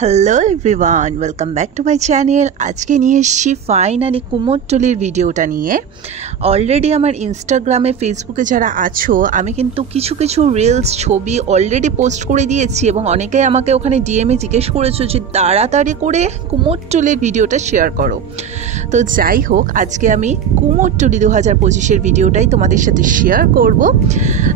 Hello everyone, welcome back to my channel. আজকে নিয়ে এসেছি ফাইনালি কুমোরটুলির ভিডিওটা নিয়ে। অলরেডি আমার ইনস্টাগ্রামে ফেসবুকে যারা আছো, আমি কিন্তু কিছু কিছু রিলস ছবি অলরেডি পোস্ট করে দিয়েছি এবং অনেকেই আমাকে ওখানে ডিএমে জিজ্ঞেস করেছো যে তাড়াতাড়ি করে কুমোরটুলির ভিডিওটা শেয়ার করো। তো যাই হোক, আজকে আমি কুমোরটুলি 2025-এর ভিডিওটাই তোমাদের সাথে শেয়ার করব।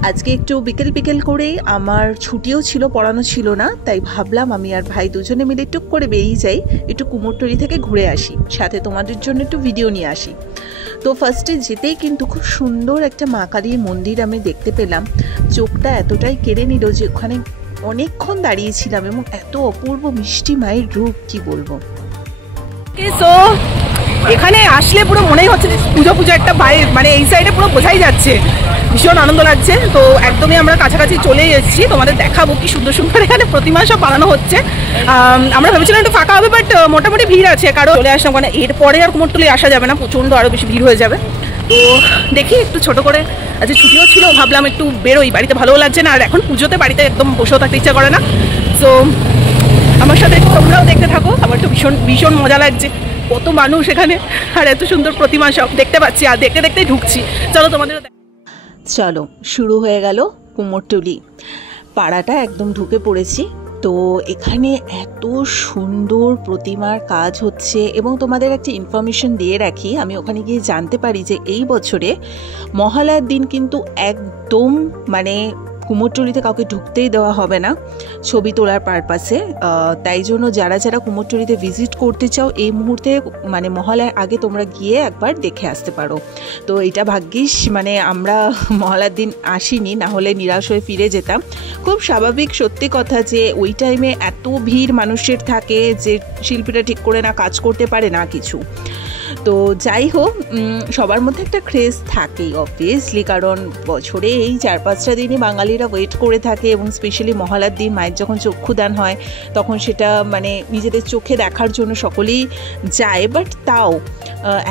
আজকে একটু বিকেল বিকেল করেই আমার ছুটিও ছিল, পড়ানো ছিল না, তাই ভাবলাম আমি আর ভাই দুজনে মিলে টুক করে বেরিয়ে যাই, একটু কুমোরটুলি থেকে ঘুরে আসি, সাথে তোমাদের জন্য একটু ভিডিও নিয়ে আসি। তো ফার্স্টে যেতেই কিন্তু খুব সুন্দর একটা মা কালীর মন্দির আমি দেখতে পেলাম। চোখটা এতটাই কেড়ে নিল যে ওখানে অনেকক্ষণ দাঁড়িয়েছিলাম এবং এত অপূর্ব মিষ্টি মায়ের রূপ, কি বলবো। এখানে আসলে পুরো মনেই হচ্ছে যে পুজো পুজো একটা ভাইব, মানে এই সাইডে পুরো বোঝাই যাচ্ছে, ভীষণ আনন্দ লাগছে। তো একদমই আমরা কাছাকাছি চলে এসেছি, তোমাদের দেখাবো কি সুন্দর সুন্দর এখানে প্রতিমা সব বানানো হচ্ছে। আমরা ভেবেছিলাম একটু ফাঁকা হবে, বাট মোটামুটি ভিড় আছে, কারণ চলে আসলাম, মানে এরপরে আর কুমোরটুলি আসা যাবে না, প্রচণ্ড আরও বেশি ভিড় হয়ে যাবে। তো দেখি একটু ছোট করে, আজকে ছুটিও ছিল, ভাবলাম একটু বেরোই, বাড়িতে ভালোও লাগছে না, আর এখন পুজোতে বাড়িতে একদম বসেও থাকতে ইচ্ছা করে না। তো আমার সাথে তোমরাও দেখতে থাকো, আমার তো ভীষণ ভীষণ মজা লাগছে, কত মানুষ এখানে আর এত সুন্দর প্রতিমা সব দেখতে পাচ্ছি, আর দেখতে দেখতেই ঢুকছি। চলো তোমাদের চলো, শুরু হয়ে গেল কুমোরটুলি পাড়াটা, একদম ঢুকে পড়েছি। তো এখানে এত সুন্দর প্রতিমার কাজ হচ্ছে এবং তোমাদের একটা ইনফরমেশন দিয়ে রাখি, আমি ওখানে গিয়ে জানতে পারি যে এই বছরে মহালয়ার দিন কিন্তু একদম মানে কুমোরটুলিতে কাউকে ঢুকতেই দেওয়া হবে না ছবি তোলার পারপাসে। তাই জন্য যারা যারা কুমোরটুলিতে ভিজিট করতে চাও, এই মুহূর্তে মানে মহালয়ার আগে তোমরা গিয়ে একবার দেখে আসতে পারো। তো এটা ভাগ্যিস মানে আমরা মহালয়ার দিন আসিনি, না হলে নিরাশ হয়ে ফিরে যেতাম। খুব স্বাভাবিক, সত্যি কথা যে ওই টাইমে এত ভিড় মানুষের থাকে যে শিল্পীরা ঠিক করে না কাজ করতে পারে না কিছু। তো যাই হোক, সবার মধ্যে একটা ক্রেজ থাকেই অবভিয়াসলি, কারণ বছরে এই 4-5টা দিনই বাঙালিরা ওয়েট করে থাকে এবং স্পেশালি মহালয়ার দিন মায়ের যখন চক্ষুদান হয় তখন সেটা মানে নিজেদের চোখে দেখার জন্য সকলেই যায়। বাট তাও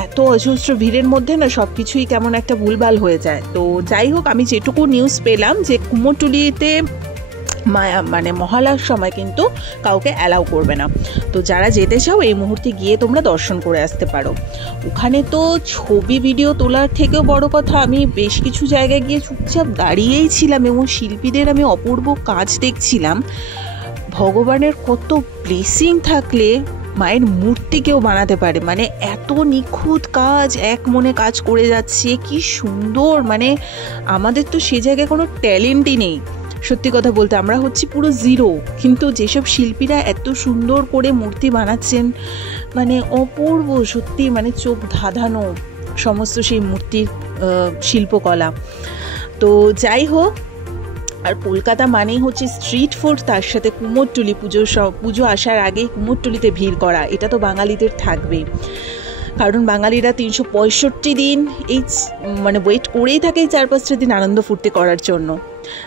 এত অজস্র ভিড়ের মধ্যে না সব কিছুই কেমন একটা ভুলভাল হয়ে যায়। তো যাই হোক, আমি যেটুকু নিউজ পেলাম যে কুমোরটুলিতে মানে মহালয়ার সময় কিন্তু কাউকে অ্যালাউ করবে না। তো যারা যেতে চাও এই মুহূর্তে গিয়ে তোমরা দর্শন করে আসতে পারো। ওখানে তো ছবি ভিডিও তোলার থেকেও বড় কথা, আমি বেশ কিছু জায়গায় গিয়ে চুপচাপ দাঁড়িয়েই ছিলাম এবং শিল্পীদের আমি অপূর্ব কাজ দেখছিলাম। ভগবানের কত ব্লেসিং থাকলে মায়ের মূর্তি কেউ বানাতে পারে, মানে এত নিখুঁত কাজ, এক মনে কাজ করে যাচ্ছে, কি সুন্দর। মানে আমাদের তো সে জায়গায় কোনো ট্যালেন্টই নেই, সত্যি কথা বলতে আমরা হচ্ছি পুরো জিরো, কিন্তু যেসব শিল্পীরা এত সুন্দর করে মূর্তি বানাচ্ছেন মানে অপূর্ব, সত্যি মানে চোখ ধাঁধানো সমস্ত সেই মূর্তির শিল্পকলা। তো যাই হোক, আর কলকাতা মানেই হচ্ছে স্ট্রিট ফুড, তার সাথে কুমোরটুলি পুজো আসার আগেই কুমোরটুলিতে ভিড় করা, এটা তো বাঙালিদের থাকবেই, কারণ বাঙালিরা 365 দিন এই মানে ওয়েট করেই থাকে 4-5টা দিন আনন্দ ফুর্তি করার জন্য।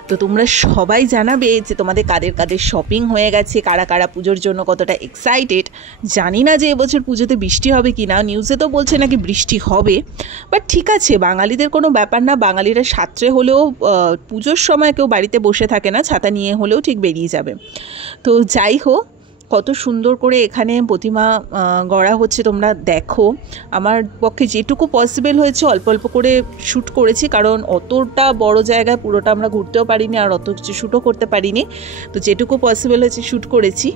তো তোমরা সবাই জানাবে যে তোমাদের কাদের কাদের শপিং হয়ে গেছে, কারা কারা পুজোর জন্য কতটা এক্সাইটেড। জানি না যে এবছর পুজোতে বৃষ্টি হবে কি না, নিউজে তো বলছে নাকি বৃষ্টি হবে, বাট ঠিক আছে, বাঙালিদের কোনো ব্যাপার না, বাঙালিরা সাঁতরে হলেও পুজোর সময় কেউ বাড়িতে বসে থাকে না, ছাতা নিয়ে হলেও ঠিক বেরিয়ে যাবে। তো যাই হোক, কত সুন্দর করে এখানে প্রতিমা গড়া হচ্ছে তোমরা দেখো। আমার পক্ষে যেটুকু পসিবল হয়েছে অল্প অল্প করে শ্যুট করেছি, কারণ অতটা বড় জায়গায় পুরোটা আমরা ঘুরতেও পারিনি আর অত কিছু শ্যুটও করতে পারিনি। তো যেটুকু পসিবল হয়েছে শ্যুট করেছি।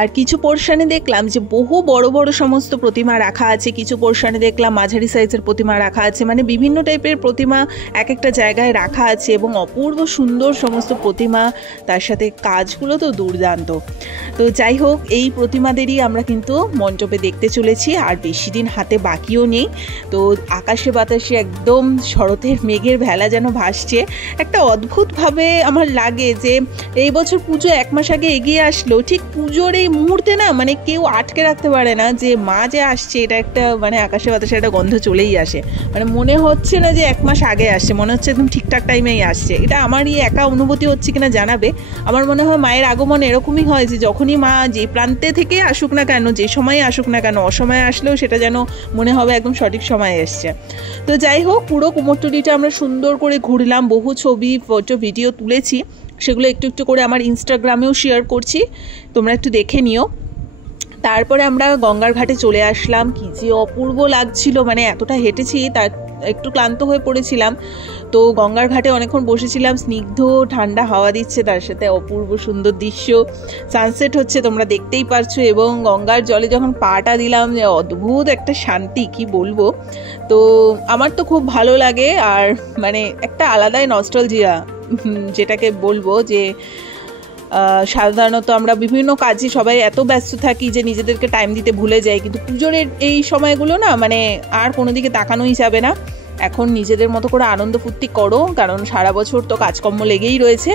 আর কিছু পোর্শনে দেখলাম যে বহু বড় বড় সমস্ত প্রতিমা রাখা আছে, কিছু পোর্শনে দেখলাম মাঝারি সাইজের প্রতিমা রাখা আছে, মানে বিভিন্ন টাইপের প্রতিমা এক একটা জায়গায় রাখা আছে এবং অপূর্ব সুন্দর সমস্ত প্রতিমা, তার সাথে কাজগুলো তো দুর্দান্ত। তো যাই হোক, এই প্রতিমাদেরই আমরা কিন্তু মণ্ডপে দেখতে চলেছি, আর বেশি দিন হাতে বাকিও নেই। তো আকাশে বাতাসে একদম শরতের মেঘের ভেলা যেন ভাসছে, একটা অদ্ভুতভাবে আমার লাগে যে এই বছর পুজো 1 মাস আগে এগিয়ে আসলো, ঠিক পুজোর সেই মুহূর্তে না মানে কেউ আটকে রাখতে পারে না যে মা যে আসছে, এটা একটা মানে আকাশে বাতাসে একটা গন্ধ চলেই আসে। মানে মনে হচ্ছে না যে 1 মাস আগে আসছে, মনে হচ্ছে একদম ঠিকঠাক টাইমেই আসছে। এটা আমারই একা অনুভূতি হচ্ছে কিনা জানাবে। আমার মনে হয় মায়ের আগমন এরকমই হয় যে যখনই মা যে প্রান্তে থেকে আসুক না কেন, যে সময়ে আসুক না কেন, অসময়ে আসলেও সেটা যেন মনে হবে একদম সঠিক সময়ে এসছে। তো যাই হোক, পুরো কুমোরটুলিটা আমরা সুন্দর করে ঘুরলাম, বহু ছবি ফটো ভিডিও তুলেছি, সেগুলো একটু একটু করে আমার ইনস্টাগ্রামেও শেয়ার করছি, তোমরা একটু দেখে নিও। তারপরে আমরা গঙ্গার ঘাটে চলে আসলাম। কি যে অপূর্ব লাগছিল, মানে এতটা হেঁটেছি তার একটু ক্লান্ত হয়ে পড়েছিলাম। তো গঙ্গার ঘাটে অনেকক্ষণ বসেছিলাম, স্নিগ্ধ ঠান্ডা হাওয়া দিচ্ছে, তার সাথে অপূর্ব সুন্দর দৃশ্য, সানসেট হচ্ছে তোমরা দেখতেই পারছো। এবং গঙ্গার জলে যখন পাটা দিলাম, যে অদ্ভুত একটা শান্তি, কি বলবো। তো আমার তো খুব ভালো লাগে, আর মানে একটা আলাদাই নস্টালজিয়া যেটাকে বলবো, যে সাধারণত আমরা বিভিন্ন কাজে সবাই এত ব্যস্ত থাকি যে নিজেদেরকে টাইম দিতে ভুলে যাই, কিন্তু পুজোর এই সময়গুলো না মানে আর কোনো দিকে তাকানোই যাবে না। এখন নিজেদের মতো করে আনন্দ ফুর্তি করো, কারণ সারা বছর তো কাজকর্ম লেগেই রয়েছে।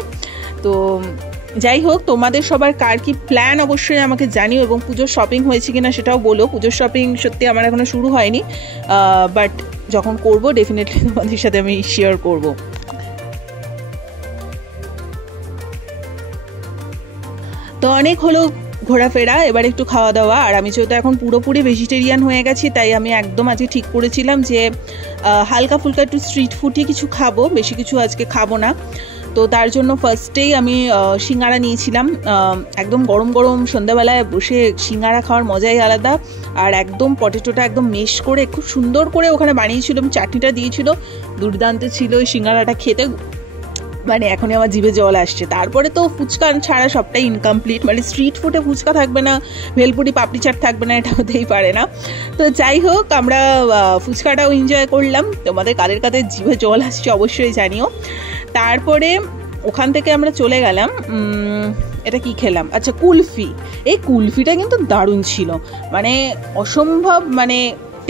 তো যাই হোক, তোমাদের সবার কার কি প্ল্যান অবশ্যই আমাকে জানিও, এবং পুজোর শপিং হয়েছে কিনা সেটাও বলো। পুজোর শপিং সত্যি আমার এখনো শুরু হয়নি, বাট যখন করব ডেফিনেটলি তোমাদের সাথে আমি শেয়ার করব। তো অনেক হলো ঘোরাফেরা, এবার একটু খাওয়া দাওয়া। আর আমি যেহেতু এখন পুরোপুরি ভেজিটেরিয়ান হয়ে গেছি, তাই আমি একদম আজকে ঠিক করেছিলাম যে হালকা ফুলকা একটু স্ট্রিট ফুডই কিছু খাবো, বেশি কিছু আজকে খাবো না। তো তার জন্য ফার্স্টেই আমি সিঙ্গারা নিয়েছিলাম। একদম গরম গরম সন্ধ্যাবেলায় বসে সিঙ্গারা খাওয়ার মজাই আলাদা। আর একদম পটেটোটা একদম মেশ করে খুব সুন্দর করে ওখানে বানিয়েছিল, চাটনিটা দিয়েছিল, দুর্দান্ত ছিল ওই সিঙ্গারাটা খেতে। মানে এখনই আমার জিভে জল আসছে। তারপরে তো ফুচকা ছাড়া সবটাই ইনকমপ্লিট, মানে স্ট্রিট ফুডে ফুচকা থাকবে না, ভেলপুরি পাপড়ি চাট থাকবে না, এটা হতেই পারে না। তো যাই হোক, আমরা ফুচকাটাও এনজয় করলাম। তোমাদের কাদের কাদের জিভে জল আসছে অবশ্যই জানিও। তারপরে ওখান থেকে আমরা চলে গেলাম, এটা কি খেলাম, আচ্ছা কুলফি। এই কুলফিটা কিন্তু দারুণ ছিল, মানে অসম্ভব মানে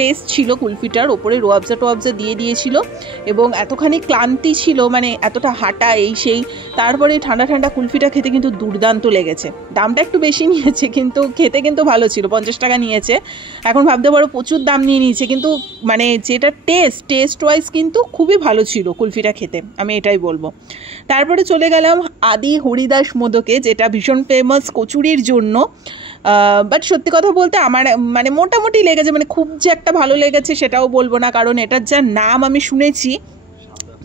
টেস্ট ছিল কুলফিটার। ওপরে রোয়াবজা দিয়ে দিয়েছিল, এবং এতখানি ক্লান্তি ছিল, মানে এতটা হাঁটা এই সেই, তারপরে ঠান্ডা ঠান্ডা কুলফিটা খেতে কিন্তু দুর্দান্ত লেগেছে। দামটা একটু বেশি নিয়েছে, কিন্তু খেতে কিন্তু ভালো ছিল। 50 টাকা নিয়েছে, এখন ভাবতে পারো প্রচুর দাম নিয়ে নিয়েছে, কিন্তু মানে যেটা টেস্ট ওয়াইজ কিন্তু খুবই ভালো ছিল কুলফিটা খেতে, আমি এটাই বলবো। তারপরে চলে গেলাম আদি হরিদাস মোদকে, যেটা ভীষণ ফেমাস কচুরির জন্য। বাট সত্যি কথা বলতে আমার মানে মোটামুটি লেগেছে, মানে খুব যে একটা ভালো লেগেছে সেটাও বলবো না, কারণ এটার যা নাম আমি শুনেছি।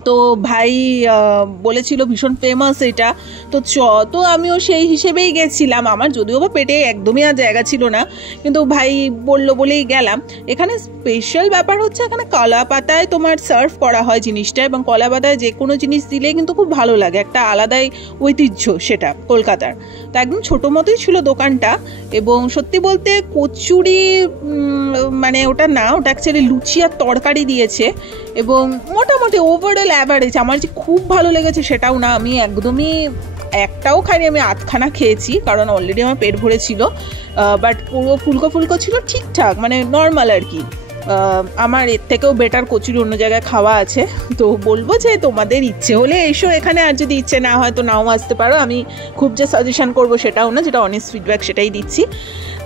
তো ভাই বলেছিল ভীষণ ফেমাস এটা, তো আমিও সেই হিসেবেই গেছিলাম। আমার যদিও বা পেটে একদমই আর জায়গা ছিল না, কিন্তু ভাই বললো বলেই গেলাম। এখানে স্পেশাল ব্যাপার হচ্ছে, এখানে কলা পাতায় তোমার সার্ভ করা হয় জিনিসটা, এবং কলা পাতায় যে কোনো জিনিস দিলে কিন্তু খুব ভালো লাগে, একটা আলাদাই ঐতিহ্য সেটা কলকাতার। তো একদম ছোটো মতোই ছিল দোকানটা, এবং সত্যি বলতে কচুরি মানে ওটা না, ওটা অ্যাকচুয়ালি লুচি আর তরকারি দিয়েছে, এবং মোটামুটি ওভারঅল অ্যাভারেজ। আমার যে খুব ভালো লেগেছে সেটাও না, আমি একদমই একটাও খাইনি, আমি আধখানা খেয়েছি, কারণ অলরেডি আমার পেট ভরেছিল। বাট পুরো ফুলকো ছিল, ঠিকঠাক মানে নর্মাল আর কি। আমার এর থেকেও বেটার কচুরি অন্য জায়গায় খাওয়া আছে। তো বলবো যে তোমাদের ইচ্ছে হলে এসো এখানে, আর যদি ইচ্ছে না হয় তো নাও আসতে পারো। আমি খুব যে সাজেশন করবো সেটাও না, যেটা অনেস্ট ফিডব্যাক সেটাই দিচ্ছি।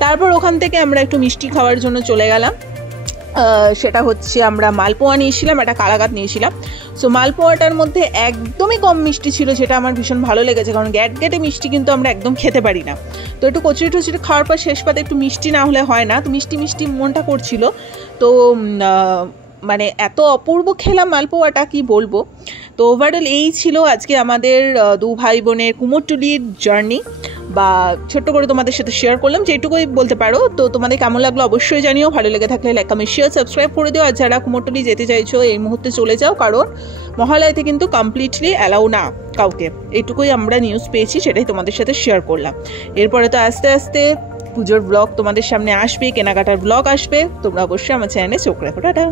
তারপর ওখান থেকে আমরা একটু মিষ্টি খাওয়ার জন্য চলে গেলাম। সেটা হচ্ছে আমরা মালপোয়া নিয়েছিলাম, একটা কালাকাত নিয়েছিলাম। সো মালপোয়াটার মধ্যে একদমই কম মিষ্টি ছিল, যেটা আমার ভীষণ ভালো লেগেছে, কারণ গ্যাটে মিষ্টি কিন্তু আমরা একদম খেতে পারি না। তো একটু কচুরি টচুরি খাওয়ার পর শেষ পাতে একটু মিষ্টি না হলে হয় না, তো মিষ্টি মনটা করছিল। তো মানে এত অপূর্ব খেলাম মালপোয়াটা, কি বলবো। তো ওভারঅল এই ছিল আজকে আমাদের দু ভাই বোনের কুমোরটুলির জার্নি, বা ছোট্ট করে তোমাদের সাথে শেয়ার করলাম, যেটুকুই বলতে পারো। তো তোমাদের কেমন লাগলো অবশ্যই জানিও, ভালো লেগে থাকলে লাইক কমেন্ট শেয়ার সাবস্ক্রাইব করে দিও। আর যারা কুমোরটুলি যেতে চাইছো এই মুহূর্তে চলে যাও, কারণ মহালয়াতে কিন্তু কমপ্লিটলি অ্যালাউ না কাউকে, এইটুকুই আমরা নিউজ পেয়েছি, সেটাই তোমাদের সাথে শেয়ার করলাম। এরপরে তো আস্তে আস্তে পুজোর ব্লগ তোমাদের সামনে আসবে, কেনাকাটার ব্লগ আসবে, তোমরা অবশ্যই আমার চ্যানেলে চোখ রাখো। টাটা।